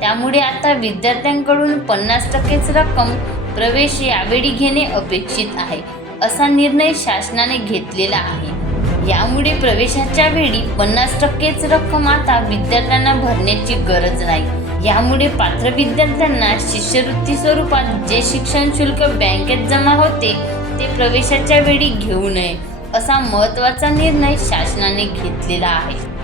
त्यामुळे आता विद्यार्थ्यांकडून पन्नास टक्केच रक्कम प्रवेश यावेळी घेणे अपेक्षित आहे असा निर्णय शासनाने घेतलेला आहे. यामुळे प्रवेशाच्या वेळी पन्नास टक्केच रक्कम आता विद्यार्थ्यांना भरण्याची गरज नाही. यामुळे पात्र विद्यार्थ्यांना शिष्यवृत्ती स्वरूपात जे शिक्षण शुल्क बँकेत जमा होते ते प्रवेशाच्या वेळी घेऊ नये असा महत्त्वाचा निर्णय शासनाने घेतलेला आहे.